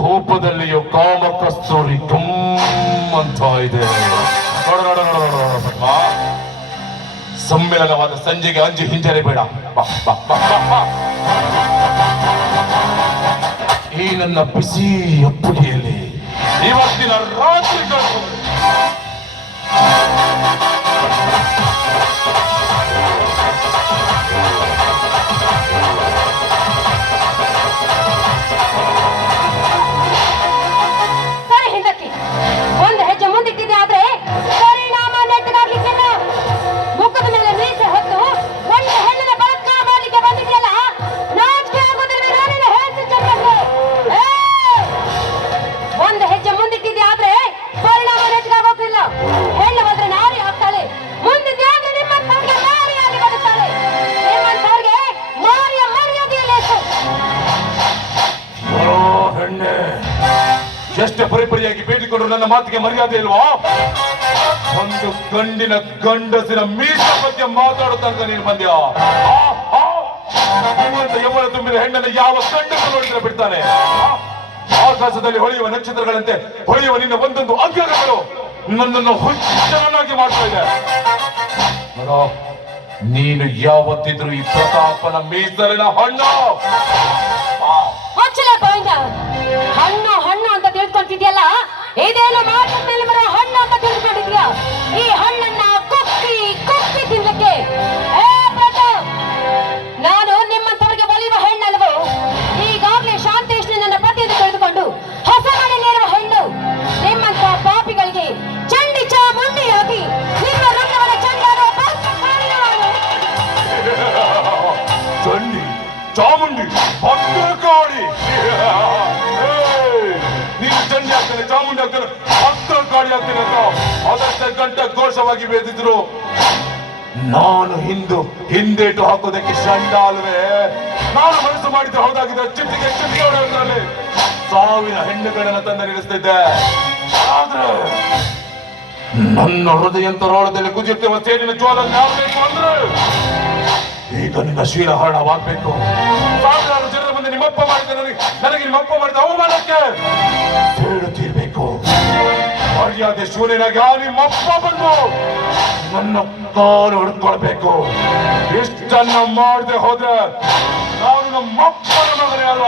ಕೋಪದಲ್ಲಿಯೂ ಕಾಮ ಕಸ್ತೂರಿ ಅಂತ ಇದೆ. ಸಮ್ಮೇಳನವಾದ ಸಂಜೆಗೆ ಅಂಜಿ ಹಿಂಜರಿ ಬೇಡ. ಈ ನನ್ನ ಬಿಸಿ ಅಪ್ಪುಡಿಯಲ್ಲಿ ಇವತ್ತಿನ ರಾತ್ರಿ ಎಷ್ಟೇ ಪರಿಪರಿಯಾಗಿ ಬೇಡಿಕೊಂಡ್ರು ನನ್ನ ಮಾತಿಗೆ ಮರ್ಯಾದೆ ಇಲ್ವಾ? ಒಂದು ಗಂಡಿನ ಗಂಡಸಿನ ಮೀಸ ಬಗ್ಗೆ ಮಾತಾಡೋ ತನಕ ನೀನು ಬಂದ್ಯ. ಯಮನ ತುಂಬಿದ ಹೆಣ್ಣನ್ನು ಯಾವ ಗಂಡನ್ನು ನೋಡಿದ್ರೆ ಬಿಡ್ತಾನೆ? ಆಕಾಶದಲ್ಲಿ ಹೊಳೆಯುವ ನಕ್ಷತ್ರಗಳಂತೆ ಹೊಳೆಯುವ ನಿನ್ನ ಒಂದೊಂದು ಅಂಗಗಳು ನನ್ನನ್ನು ಹುಚ್ಚನಾಗಿ ಮಾಡ್ತಾ ಇದೆ. ನೀನು ಯಾವತ್ತಿದ್ರು ಈ ಪ್ರತಾಪನ ಮೀಸಲಿನ ಹಣ್ಣು. ಹಣ್ಣು ಹಣ್ಣು ಅಂತ ತಿಳ್ಕೊಳ್ತಿದ್ಯಲ್ಲ, ಇದೇನು ಮಾರ್ಕೆಟ್ನಲ್ಲಿ ಬರೋ ಹಣ್ಣು ಅಂತ ತಿಳ್ಕೊಂಡಿದ್ಯಾ? ಈ ಹಣ್ಣನ್ನ ಕುಕ್ಕಿ ಕುಕ್ಕಿ ತಿನ್ಲಿಕ್ಕೆ ನಾನು ನಿಮ್ಮಂತವರಿಗೆ ಒಲಿಯುವ ಹೆಣ್ಣಲ್ವೋ? ಈಗಾಗಲೇ ಶಾಂತೇಶ್ ನನ್ನ ಪತಿಯನ್ನು ತೆಗೆದುಕೊಂಡು ಹೊಸ ಮನೆಯಲ್ಲಿರುವ ಹೆಣ್ಣು. ನಿಮ್ಮಂತ ಪಾಪಿಗಳಿಗೆ ಚಂಡಿ ಚಾಮುಂಡಿಯಾಗಿ ನಿಮ್ಮ ರಂಗವನ ಚಂಡಾಡುವ ಚಂಡಿ ಚಾಮುಂಡಿ ಭದ್ರಕಾಳಿ. ನೀನು ಚಂಡಿ ಆಗ್ತೇನೆ, ಚಾಮುಂಡಿ ಆಗ್ತೇನೆ, ಭದ್ರಕಾಳಿ ಆಗ್ತೇನೆ ಅಂತ ಅದಷ್ಟೇ ಗಂಟೆ ಘೋಷವಾಗಿ ಬೇದಿದ್ರು. ನಾನು ಹಿಂದೇಟು ಹಾಕೋದಕ್ಕೆ ಷಂಡ ಅಲ್ವೇ? ನಾನು ಮನಸ್ಸು ಮಾಡಿದ್ರೆ ಹೌದಾಗಿದ್ದರೆ ಚಿಟ್ಟಿಗೆ ಹೊಡೆಯುವುದರಲ್ಲಿ ಸಾವಿರ ಹೆಣ್ಣುಗಳನ್ನು ತಂದು ನಿಲ್ಲಿಸ್ತಿದ್ದೆ. ಆದ್ರೆ ನನ್ನ ಹೃದಯಂತರಾಳದಲ್ಲಿ ಕುದಿಯುತ್ತಿರುವ ಸೇರಿನ ಜ್ವಾಲನ್ನು ಆಗ್ಬೇಕು ಅಂದ್ರೆ ಈಗ ನಿನ್ನ ಶೀಲಹರಣವಾಗಬೇಕು. ಸಾವಿರಾರು ಜನರ ಮುಂದೆ ನಿಮ್ಮಪ್ಪ ಮಾಡಿದ ನನಗೆ ನಿಮ್ಮಪ್ಪ ಮಾಡಿದ ಅವಮಾನಕ್ಕೆ ಸೇಡು ತೀರ್ಬೇಕು. ಮರ್ಯಾದೆ ಶೂನ್ಯನಾಗಿ ನಿಮ್ಮಪ್ಪ ಬಂದು ನನ್ನ ಕಾಲು ಹೊಡ್ಕೊಳ್ಬೇಕು. ಇಷ್ಟನ್ನ ಮಾಡದೆ ಹೋದ್ರೆ ನಾನು ನಮ್ಮಪ್ಪನ ಮಗನೇ ಅಲ್ಲ.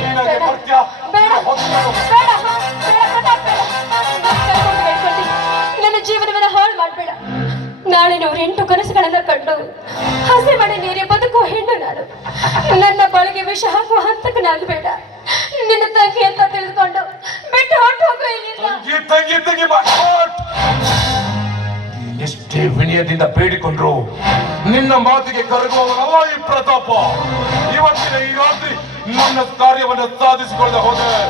ನೀನಾಗೆ ಬರ್ತ್ಯಾ? ನನ್ನ ಜೀವನವನ್ನ ಹಾಳು ಮಾಡಬೇಡ. ನಾಳೆ 108 ಕನಸುಗಳನ್ನ ಕಂಡು ಹಸಿ ಮನೆ ನೀರಿ ಬದುಕುವ ಹೆಣ್ಣು ನಾನು. ನನ್ನ ಬಾಳಿಗೆ ವಿಷ ಹಾಕುವ ಹಂತಕ್ಕೆ ನಾಗಬೇಡ. ನಿನ್ನ ತಂಗಿ ಅಂತ ತಿಳಿದುಕೊಂಡು ಬಿಟ್ಟು ಹೊಟ್ಟು ಹೋಗುವ. ಎಷ್ಟೇ ವಿನಯದಿಂದ ಬೇಡಿಕೊಂಡ್ರು ನಿನ್ನ ಮಾತಿಗೆ ಕರಗುವವನಲ್ಲ ಈ ಪ್ರತಾಪ. ಇವತ್ತಿನ ಈ ರಾತ್ರಿ ನನ್ನ ಕಾರ್ಯವನ್ನು ಸಾಧಿಸಿಕೊಳ್ಳದೆ ಹೋದರೆ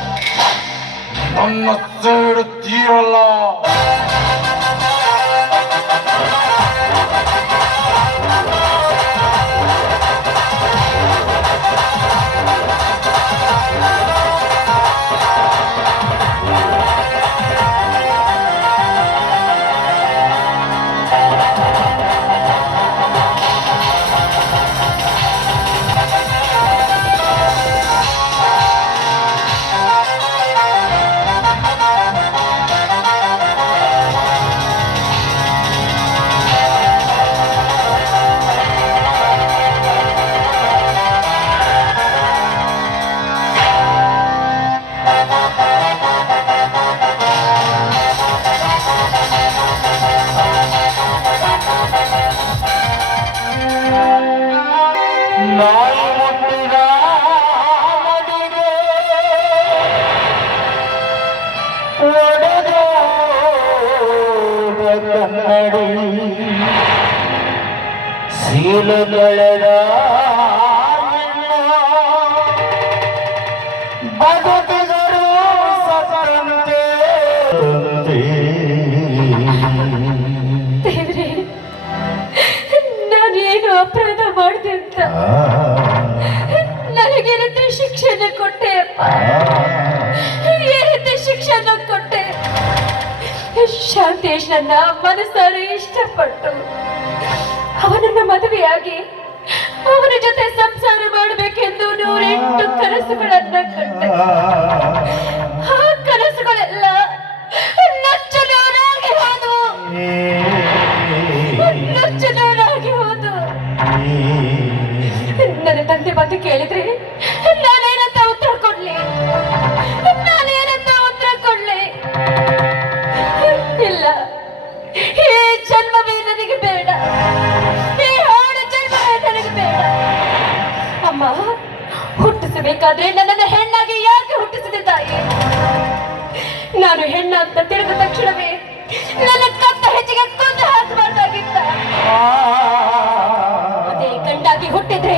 ನನ್ನ ಸೇಡು ತೀರಲ್ಲ. ಸೀಲುಗಳ ಬದುಕಿದರು ಸತಂತೆ. ದೇವ್ರೆ, ನಾನೇನು ಅಪರಾಧ ಮಾಡಿದೆ ಅಂತ ನನಗೇನಂತೆ ಶಿಕ್ಷೆನ ಕೊಟ್ಟೆ ಅಪ್ಪ. ಏನಂತೆ ಶಿಕ್ಷೆನ ಕೊಟ್ಟೆ? ಶಾಂತೇಶ್ ನನ್ನ ಮನಸ್ಸಾರೆ ಇಷ್ಟಪಟ್ಟು ಅವನನ್ನ ಮದುವೆಯಾಗಿ ಅವನ ಜೊತೆ ಸಂಸಾರ ಮಾಡಬೇಕೆಂದು 108 ಕನಸುಗಳನ್ನ ಕಂಡೆ. ನಾನು ಹೆಣ್ಣು ಅಂತ ತಿಳಿದ ತಕ್ಷಣವೇ ನನ್ನ ಕತ್ತ ಹೆಚ್ಚಿಗೆ ಕೊಂದು ಹಾಕಬಾರ್ದಾಗಿತ್ತ. ಅದೇ ಗಂಡಾಗಿ ಹುಟ್ಟಿದ್ರೆ